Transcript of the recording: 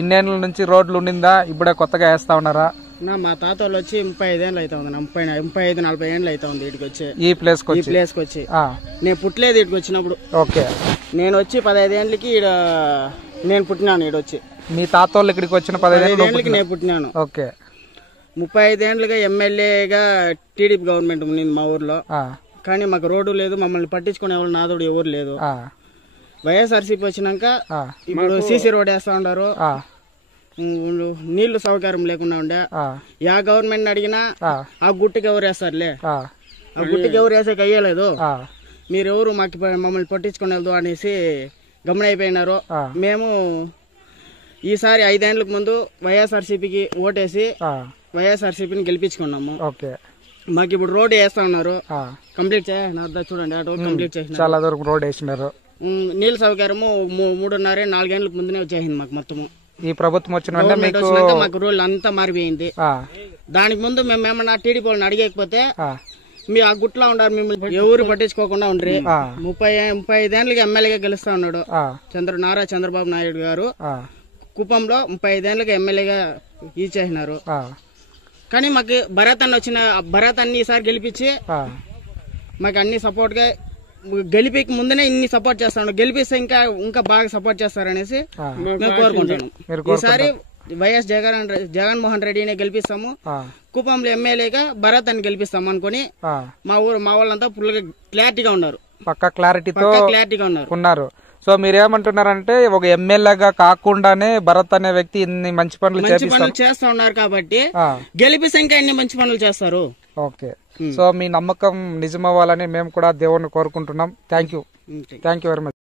ఇన్నేళ్ల నుంచి రోడ్లు ఉండిందా, ఇప్పుడే కొత్తగా వేస్తా ఉన్నారా? మా తాత వాళ్ళు వచ్చి 35 ఏళ్ళు అవుతా ఉంది, 35-40 ఏళ్ళు అవుతా ఉంది ఇటుకు వచ్చి, ఈ ప్లేస్ కి వచ్చి. నేను పుట్టలేదు ఇటుకు వచ్చినప్పుడు. ఓకే. నేను వచ్చి 15 ఏళ్ళకి నేను పుట్టినాను ఇడొచ్చి. మీ తాత వాళ్ళు ఇక్కడికి వచ్చిన 15 ఏళ్ళకి నేను పుట్టినాను. ఓకే. 35 ఏళ్ళుగా ఎమ్మెల్యేగా టీడీపీ గవర్నమెంట్ ఉంది మా ఊర్లో. కానీ మాకు రోడ్డు లేదు, మమ్మల్ని పట్టించుకునే వాళ్ళు నాదోడు ఎవరు లేదు. వైఎస్ఆర్సీపీ వచ్చినాక ఇప్పుడు సీసీ రోడ్ వేస్తా ఉన్నారు, నీళ్లు సౌకర్యం లేకుండా ఉండే. యా గవర్నమెంట్ అడిగినా ఆ గుట్టుకి ఎవరు వేస్తారులే, ఆ గుట్టుకి ఎవరు వేసాక అయ్యలేదు, మీరెవరు మాకు మమ్మల్ని పట్టించుకునేది అనేసి గమనైపోయినారు. మేము ఈసారి 5 ఏళ్ళకు ముందు వైఎస్ఆర్సీపీకి ఓటేసి వైఎస్ఆర్సీపీని గెలిపించుకున్నాము. మాకు ఇప్పుడు రోడ్ వేస్తా ఉన్నారు, కంప్లీట్ చేయాలి. చూడండి కంప్లీట్ చేసిన, చాలా వరకు రోడ్ వేసినారు. నీళ్ళ సౌకర్యము 3.5-4 ఏళ్ళకి ముందునే వచ్చేసింది మాకు మొత్తము. ఈ ప్రభుత్వం వచ్చినాక మాకు రోడ్లు అంతా మారిపోయింది. దానికి ముందు మేము ఏమన్నా టీడీపీ వాళ్ళని అడిగకపోతే మీరు ఆ గుట్లో ఉండారు, మిమ్మల్ని ఎవరు పట్టించుకోకుండా ఉండ్రి. 35 ఏళ్ళకి ఎమ్మెల్యేగా గెలుస్తా ఉన్నాడు నారా చంద్రబాబు నాయుడు గారు. కుప్పంలో 35 ఏళ్ళకి ఎమ్మెల్యేగా ఇచ్చేసినారు. కానీ మాకు భరత్ అన్ని ఈసారి గెలిపించి మాకు అన్ని సపోర్ట్ గా, గెలిపికి ముందునే ఇన్ని సపోర్ట్ చేస్తాను, గెలిపిస్తే ఇంకా బాగా సపోర్ట్ చేస్తారనేసి మేము కోరుకుంటాను. ఈసారి వైఎస్ జగన్మోహన్ రెడ్డిని గెలిపిస్తాము, కుప్పంలో ఎమ్మెల్యేగా భరత్ అని గెలిపిస్తాము అనుకుని మా వాళ్ళంతా ఫుల్ గా క్లారిటీగా ఉన్నారు, పక్కా క్లారిటీగా ఉన్నారు. సో మీరేమంటున్నారంటే ఒక ఎమ్మెల్యేగా కాకుండానే భరత్ అనే వ్యక్తి ఇన్ని మంచి పనులు చేస్తా ఉన్నారు కాబట్టి గెలిపిస్తే ఇంకా ఎన్ని మంచి పనులు చేస్తారు. ఓకే. సో మీ నమ్మకం నిజమవ్వాలని మేము కూడా దేవుణ్ణి కోరుకుంటున్నాం. Thank you very much.